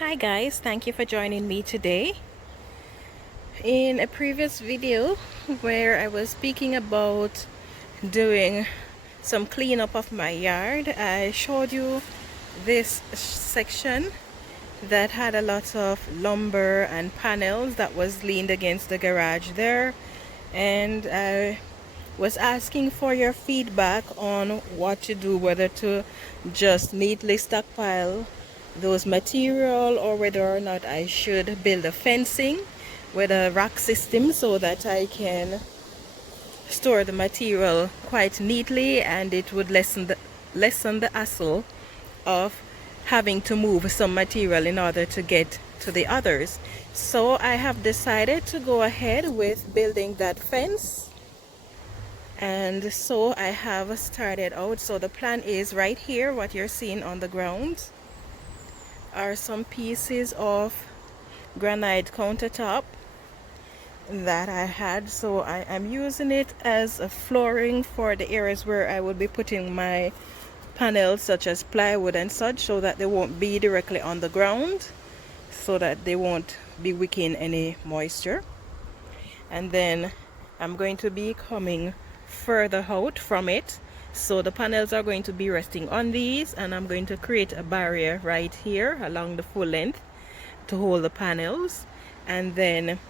Hi guys, thank you for joining me today. In a previous video where I was speaking about doing some cleanup of my yard, I showed you this section that had a lot of lumber and panels that was leaned against the garage there, and I was asking for your feedback on what to do, whether to just neatly stockpile those material or whether or not I should build a fencing with a rack system so that I can store the material quite neatly, and it would lessen the hassle of having to move some material in order to get to the others. So I have decided to go ahead with building that fence, and so I have started out. So the plan is right here, what you're seeing on the ground are some pieces of granite countertop that I had, so I am using it as a flooring for the areas where I will be putting my panels, such as plywood and such, so that they won't be directly on the ground, so that they won't be wicking any moisture. And then I'm going to be coming further out from it, so the panels are going to be resting on these, and I'm going to create a barrier right here along the full length to hold the panels. And then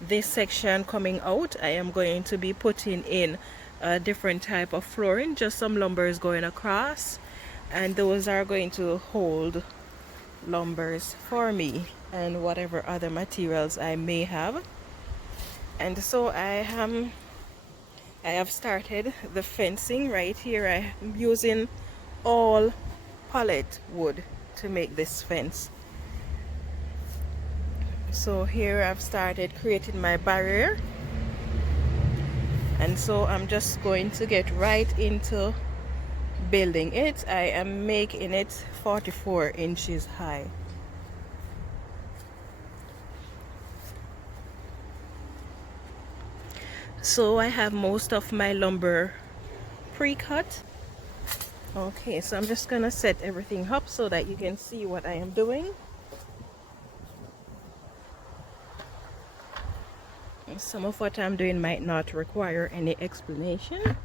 this section coming out, I am going to be putting in a different type of flooring, just some lumbers going across, and those are going to hold lumbers for me and whatever other materials I may have. And so I have started the fencing right here. I am using all pallet wood to make this fence. So here I've started creating my barrier, and so I'm just going to get right into building it. I am making it 44 inches high. So I have most of my lumber pre-cut. Okay, so I'm just gonna set everything up so that you can see what I am doing. Some of what I'm doing might not require any explanation,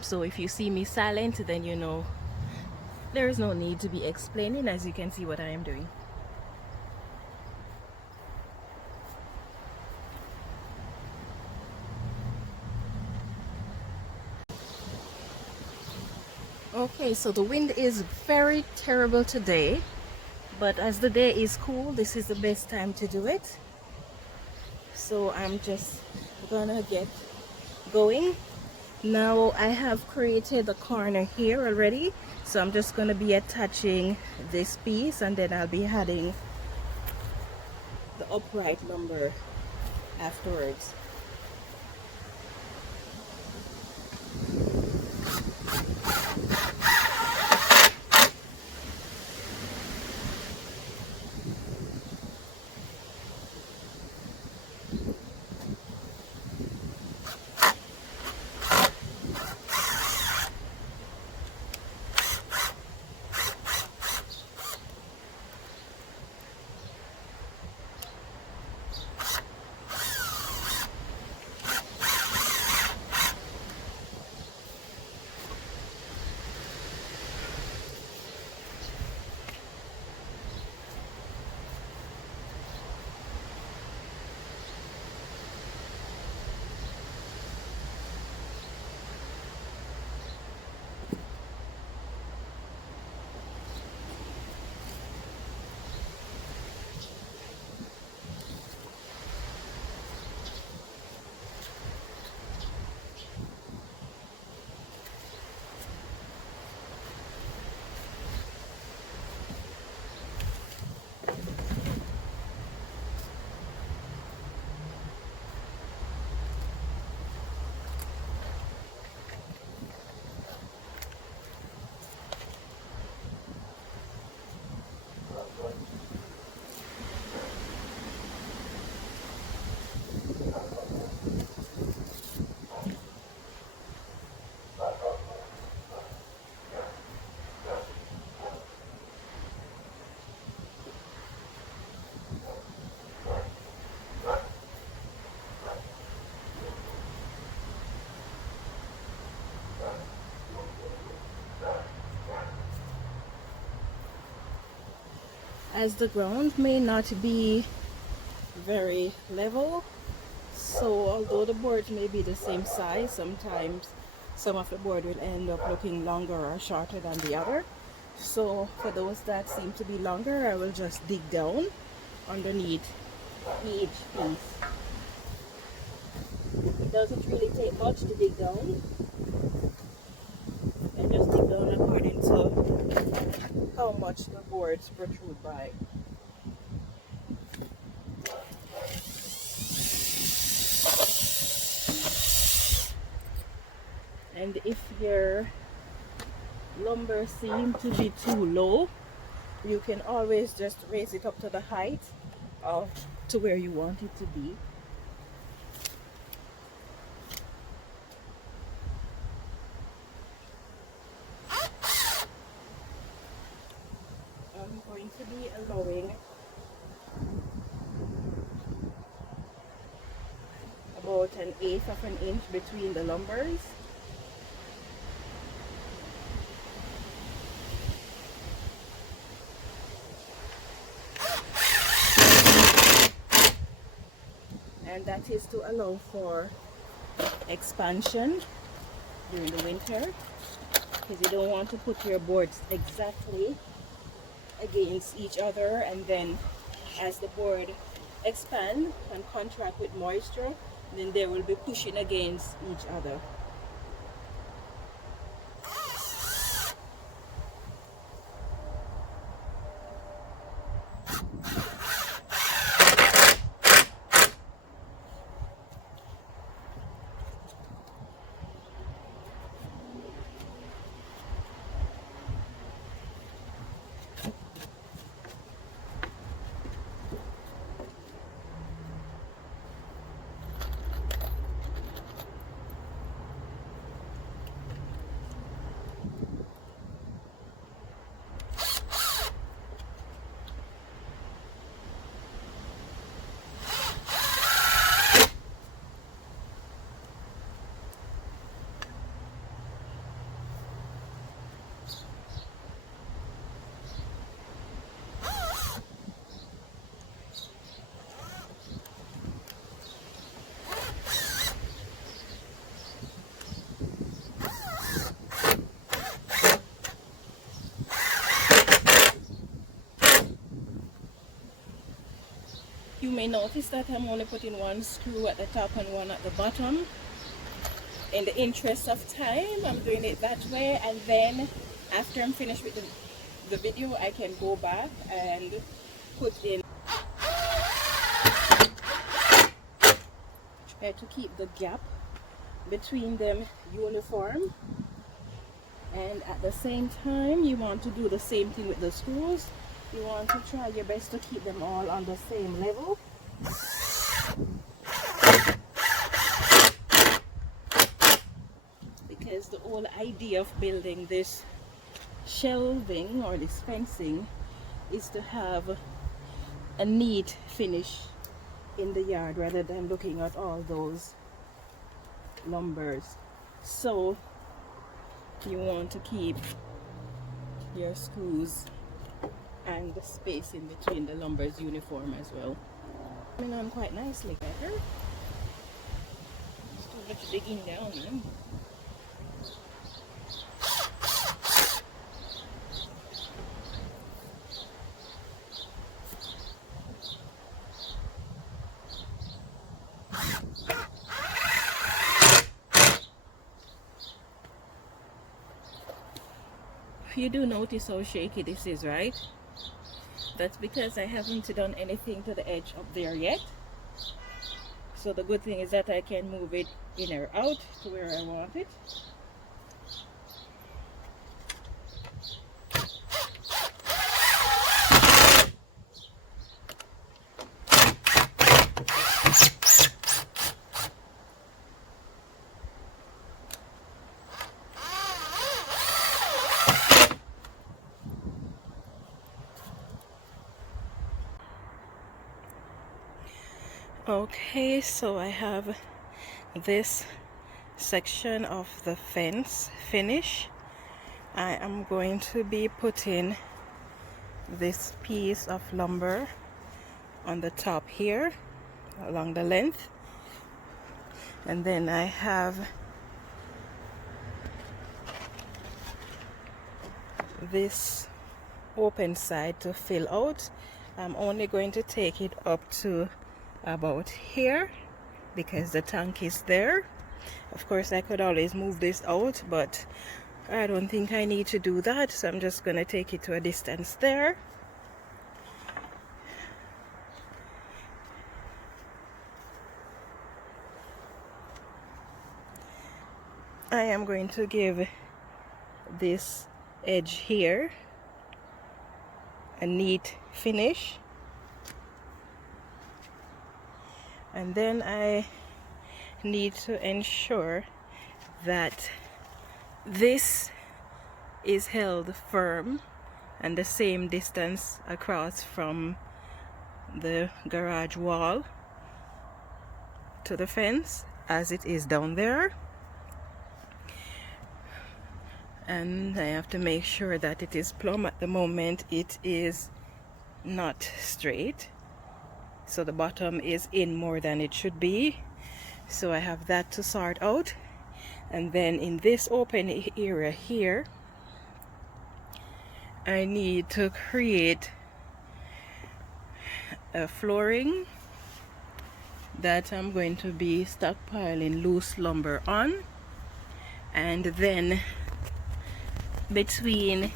so if you see me silent, then you know there is no need to be explaining, as you can see what I am doing. Okay, so the wind is very terrible today, but as the day is cool, this is the best time to do it. So I'm just gonna get going. Now I have created a corner here already, so I'm just gonna be attaching this piece, and then I'll be adding the upright lumber afterwards. as the ground may not be very level, so although the boards may be the same size, sometimes some of the board will end up looking longer or shorter than the other. So for those that seem to be longer, I will just dig down underneath each piece. It doesn't really take much to dig down, and just dig down according to how much the boards protrude by. And if your lumber seems to be too low, you can always just raise it up to the height of to where you want it to be. I'm going to be allowing about 1/8 of an inch between the lumbers. And that is to allow for expansion during the winter, because you don't want to put your boards exactly against each other, and then as the board expand and contract with moisture, then they will be pushing against each other. You may notice that I'm only putting one screw at the top and one at the bottom. In the interest of time, I'm doing it that way, and then after I'm finished with the video, I can go back and put in, try to keep the gap between them uniform. And at the same time, you want to do the same thing with the screws. You want to try your best to keep them all on the same level. Because the whole idea of building this shelving or this fencing is to have a neat finish in the yard rather than looking at all those lumbers. So you want to keep your screws and the space in between the lumbers uniform as well. Coming on quite nicely better. Still much digging down, man. You do notice how shaky this is, right? That's because I haven't done anything to the edge up there yet. So the good thing is that I can move it in or out to where I want it. Okay, so I have this section of the fence finish. I am going to be putting this piece of lumber on the top here along the length, and then I have this open side to fill out. I'm only going to take it up to about here because the tank is there. Of course I could always move this out, but I don't think I need to do that, so I'm just going to take it to a distance there. I am going to give this edge here a neat finish, and then I need to ensure that this is held firm and the same distance across from the garage wall to the fence as it is down there. And I have to make sure that it is plumb. At the moment it is not straight, so the bottom is in more than it should be, so I have that to sort out. And then in this open area here, I need to create a flooring that I'm going to be stockpiling loose lumber on, and then between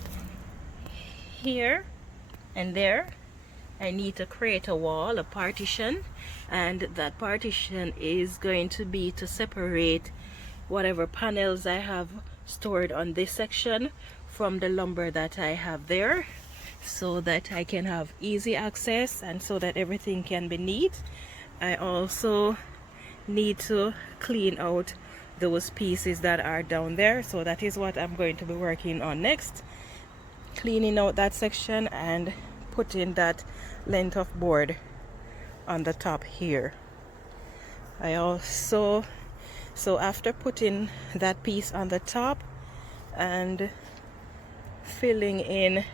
here and there I need to create a wall, a partition, and that partition is going to be to separate whatever panels I have stored on this section from the lumber that I have there, so that I can have easy access and so that everything can be neat. I also need to clean out those pieces that are down there, so that is what I'm going to be working on next, cleaning out that section and putting that length of board on the top here. I also, so after putting that piece on the top and filling in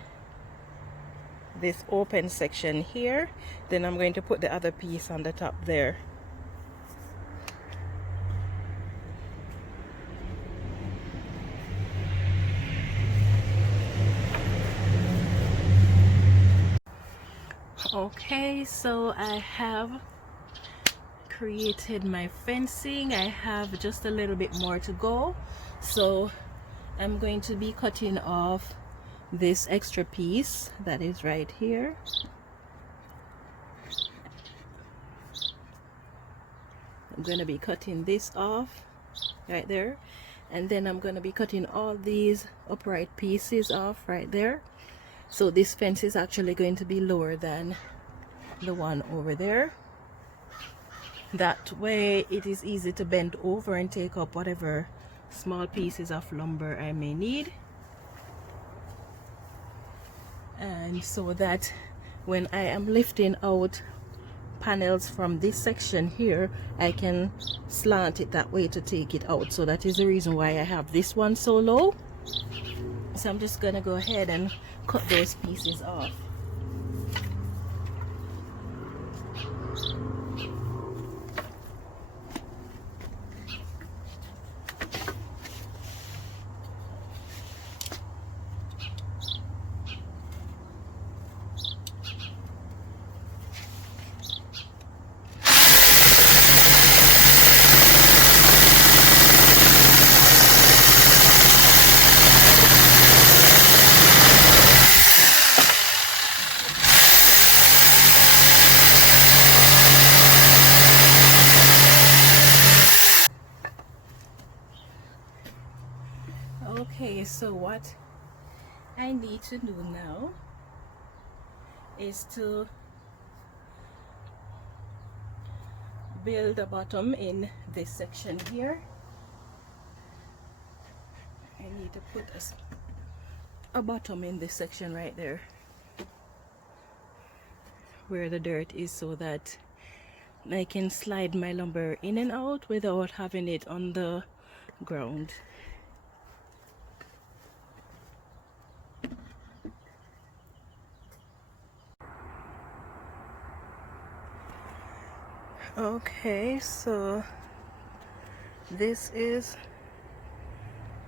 this open section here, then I'm going to put the other piece on the top there. Okay, so I have created my fencing. I have just a little bit more to go, so I'm going to be cutting off this extra piece that is right here. I'm going to be cutting this off right there, and then I'm going to be cutting all these upright pieces off right there. So this fence is actually going to be lower than the one over there. That way it is easy to bend over and take up whatever small pieces of lumber I may need, and so that when I am lifting out panels from this section here, I can slant it that way to take it out. So that is the reason why I have this one so low. So I'm just gonna go ahead and cut those pieces off. Okay, so what I need to do now is to build a bottom in this section here. I need to put a bottom in this section right there where the dirt is, so that I can slide my lumber in and out without having it on the ground. Okay, so this is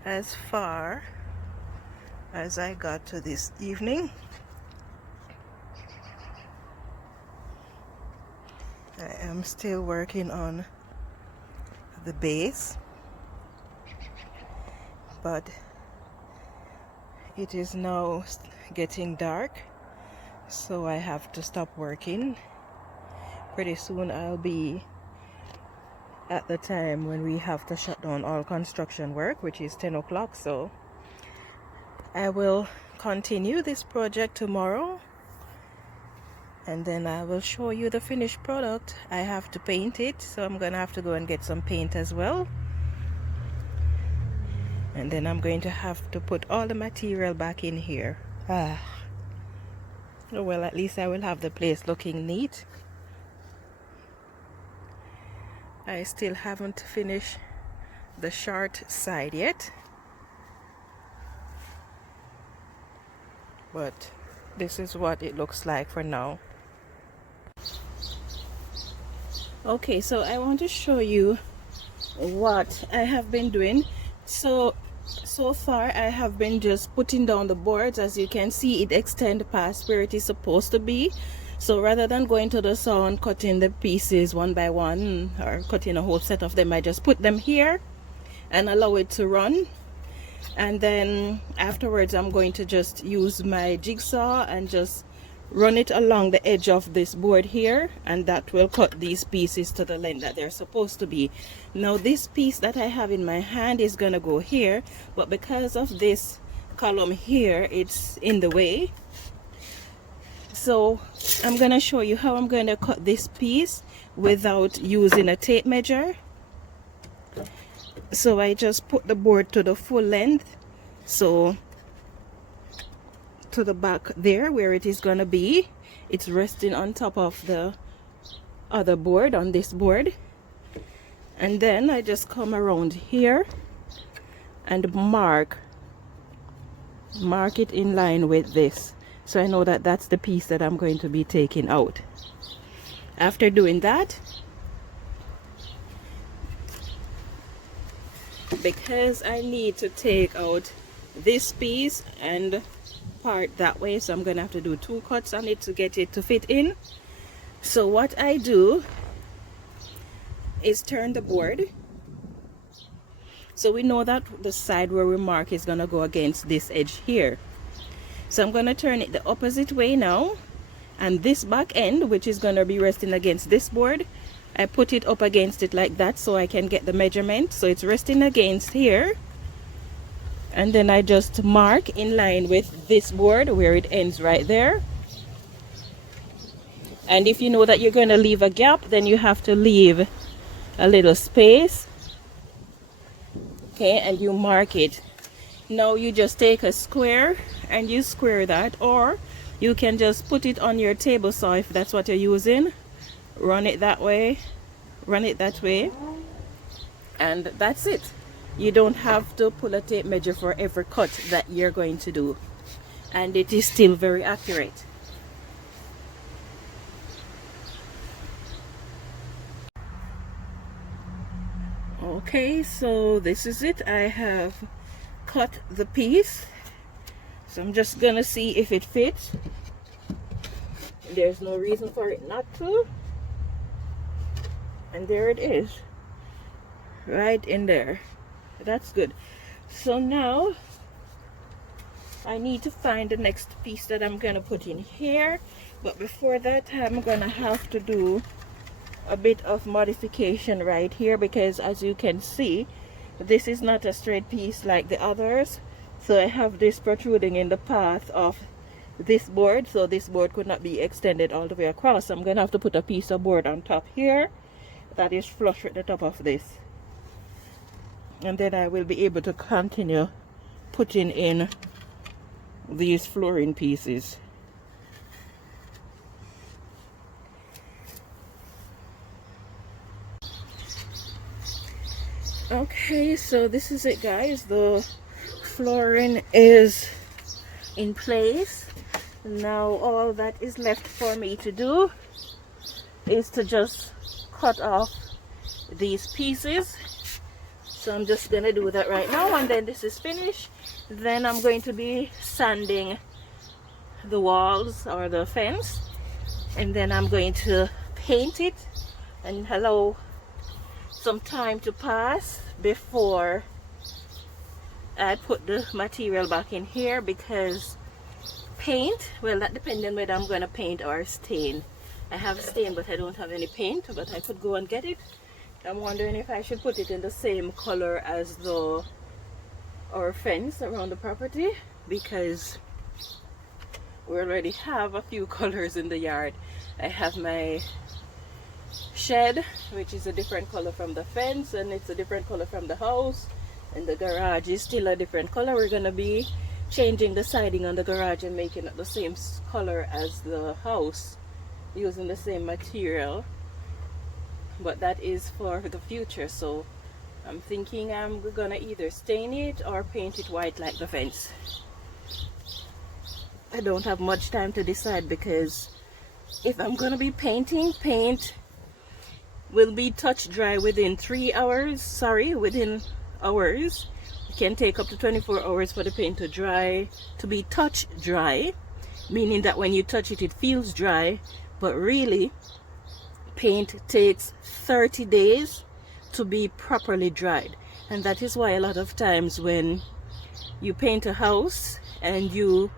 as far as I got to this evening. I am still working on the base, but it is now getting dark, so I have to stop working. Pretty soon I'll be at the time when we have to shut down all construction work, which is 10 o'clock. So I will continue this project tomorrow, and then I will show you the finished product. I have to paint it, so I'm gonna have to go and get some paint as well, and then I'm going to have to put all the material back in here. Well, at least I will have the place looking neat. I still haven't finished the short side yet, but this is what it looks like for now. Okay, so I want to show you what I have been doing. So far I have been just putting down the boards. As you can see, it extends past where it is supposed to be. So rather than going to the saw and cutting the pieces one by one or cutting a whole set of them, I just put them here and allow it to run. And then afterwards I'm going to just use my jigsaw and just run it along the edge of this board here, and that will cut these pieces to the length that they're supposed to be. Now this piece that I have in my hand is gonna go here, but because of this column here, it's in the way. So I'm gonna show you how I'm gonna cut this piece without using a tape measure. So I just put the board to the full length, so to the back there where it is gonna be, it's resting on top of the other board, on this board, and then I just come around here and mark it in line with this, so I know that that's the piece that I'm going to be taking out. After doing that, because I need to take out this piece and part that way, so I'm gonna have to do 2 cuts on it to get it to fit in. So what I do is turn the board, so we know that the side where we mark is gonna go against this edge here. So I'm gonna turn it the opposite way now, and this back end, which is gonna be resting against this board, I put it up against it like that so I can get the measurement. So it's resting against here, and then I just mark in line with this board where it ends right there. And if you know that you're going to leave a gap, then you have to leave a little space, okay, and you mark it. Now you just take a square and you square that, or you can just put it on your table saw if that's what you're using. Run it that way, run it that way, and that's it. You don't have to pull a tape measure for every cut that you're going to do, and it is still very accurate. Okay, so this is it. I have cut the piece, so I'm just gonna see if it fits. There's no reason for it not to, and there it is, right in there. That's good. So now I need to find the next piece that I'm gonna put in here, but before that I'm gonna have to do a bit of modification right here, because as you can see, this is not a straight piece like the others. So I have this protruding in the path of this board, so this board could not be extended all the way across. So I'm gonna have to put a piece of board on top here that is flush with the top of this, and then I will be able to continue putting in these flooring pieces. Okay, so this is it, guys. The flooring is in place. Now all that is left for me to do is to just cut off these pieces. So I'm just gonna do that right now, and then this is finished. Then I'm going to be sanding the walls or the fence, and then I'm going to paint it and allow some time to pass before I put the material back in here, because paint, well, that depends on whether I'm going to paint or stain. I have stain, but I don't have any paint, but I could go and get it. I'm wondering if I should put it in the same color as our fence around the property, because we already have a few colors in the yard. I have my shed, which is a different color from the fence, and it's a different color from the house, and the garage is still a different color. We're going to be changing the siding on the garage and making it the same color as the house, using the same material, but that is for the future. So I'm thinking I'm gonna either stain it or paint it white like the fence. I don't have much time to decide, because if I'm gonna be painting, paint will be touch dry within 3 hours, within hours. It can take up to 24 hours for the paint to dry, to be touch dry, meaning that when you touch it, it feels dry, but really paint takes 30 days to be properly dried. And that is why a lot of times when you paint a house and you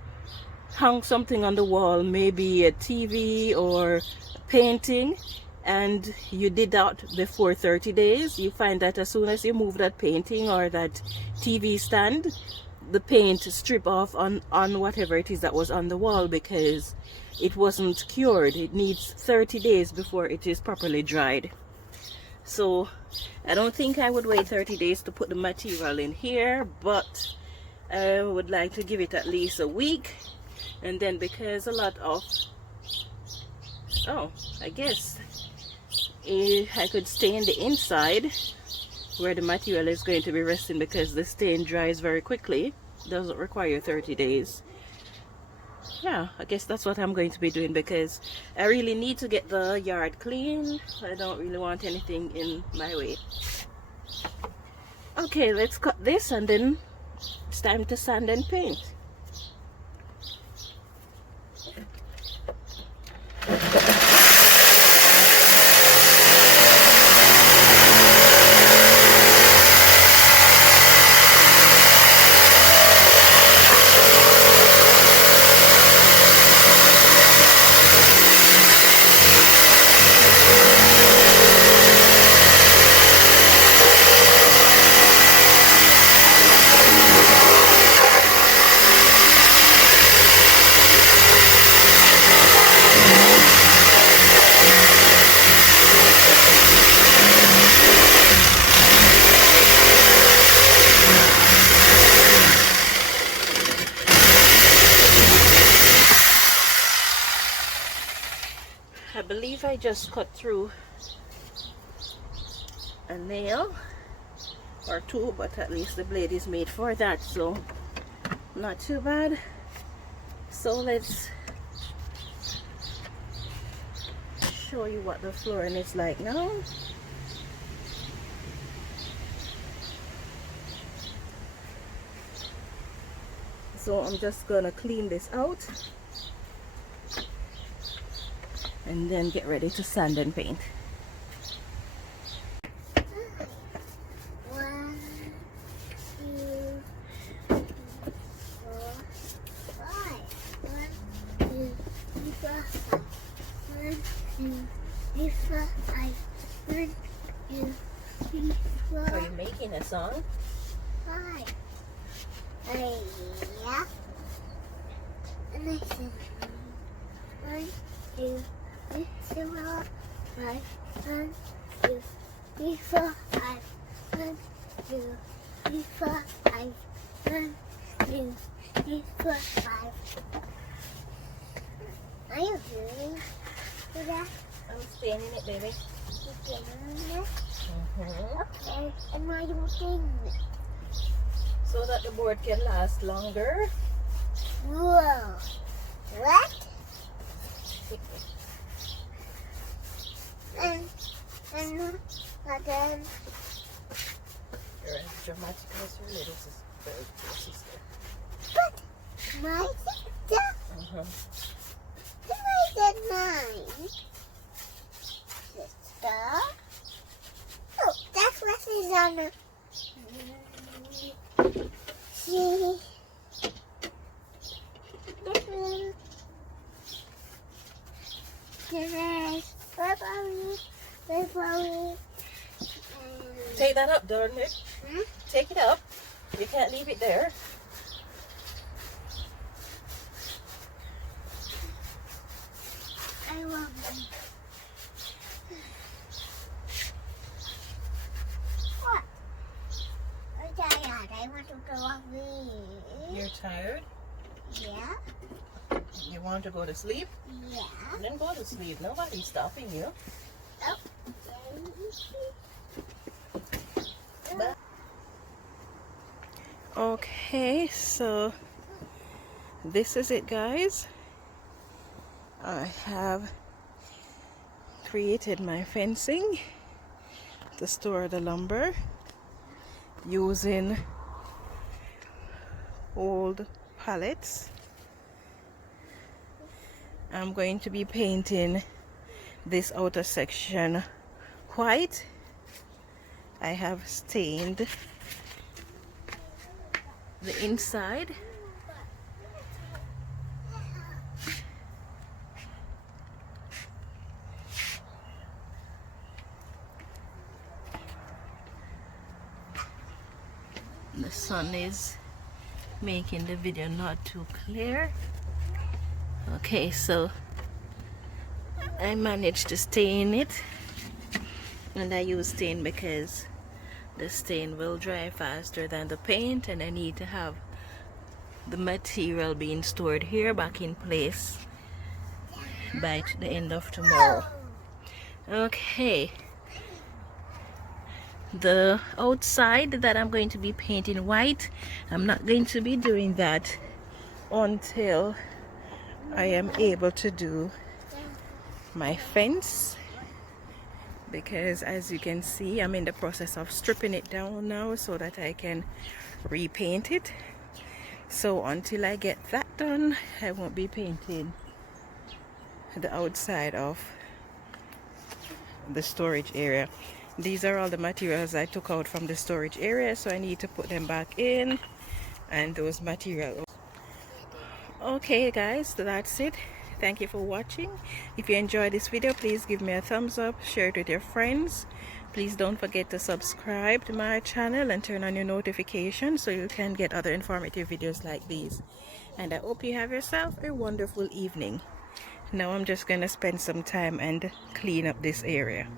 hang something on the wall, maybe a TV or a painting, and you did that before 30 days, you find that as soon as you move that painting or that TV stand, the paint strip off on whatever it is that was on the wall, because it wasn't cured. It needs 30 days before it is properly dried. So I don't think I would wait 30 days to put the material in here, but I would like to give it at least a week. And then, because a lot of, I guess I could stain the inside where the material is going to be resting, because the stain dries very quickly, doesn't require 30 days. Yeah, I guess that's what I'm going to be doing, because I really need to get the yard clean. I don't really want anything in my way. Okay, let's cut this, and then it's time to sand and paint. I believe I just cut through a nail or two, but at least the blade is made for that, so not too bad. So let's show you what the flooring is like now. So I'm just gonna clean this out and then get ready to sand and paint. One, two, three, 4, 5. 1, 2, 3, 4, 5. 1, 2, 3, 4, 5. 1, 2, 3, 4. Are you making a song? 5. Yeah. And I said 1, 2, 3, 4, 5. 1, 2, 3, 4, 5. 1, 2, 3, 4, 5. 1, 2, 3, 4, 5. Are you doing that? I'm staining it, baby. You doing it? Okay. And why are you doing it? So that the board can last longer. Whoa. What? And And then You're as dramatic as your little sister. but my sister. I said mine sister. Oh, that's what she's on the. She. Take that up, darling it. Take it up. You can't leave it there. I want what? I'm tired. I want to go away. You're tired? Yeah. You want to go to sleep? Yeah. Then go to sleep. Nobody's stopping you. Oh. Okay, so this is it, guys. I have created my fencing to store the lumber using old pallets. I'm going to be painting this outer section white. I have stained the inside. The sun is making the video not too clear. Okay, so I managed to stain it, and I use stain because the stain will dry faster than the paint, and I need to have the material being stored here back in place by the end of tomorrow. Okay, the outside that I'm going to be painting white, I'm not going to be doing that until I am able to do my fence, because as you can see, I'm in the process of stripping it down now so that I can repaint it. So until I get that done, I won't be painting the outside of the storage area. These are all the materials I took out from the storage area, so I need to put them back in, and those materials. Okay guys, so that's it. Thank you for watching. If you enjoyed this video, please give me a thumbs up, share it with your friends. Please don't forget to subscribe to my channel and turn on your notifications so you can get other informative videos like these. And I hope you have yourself a wonderful evening. Now I'm just gonna spend some time and clean up this area.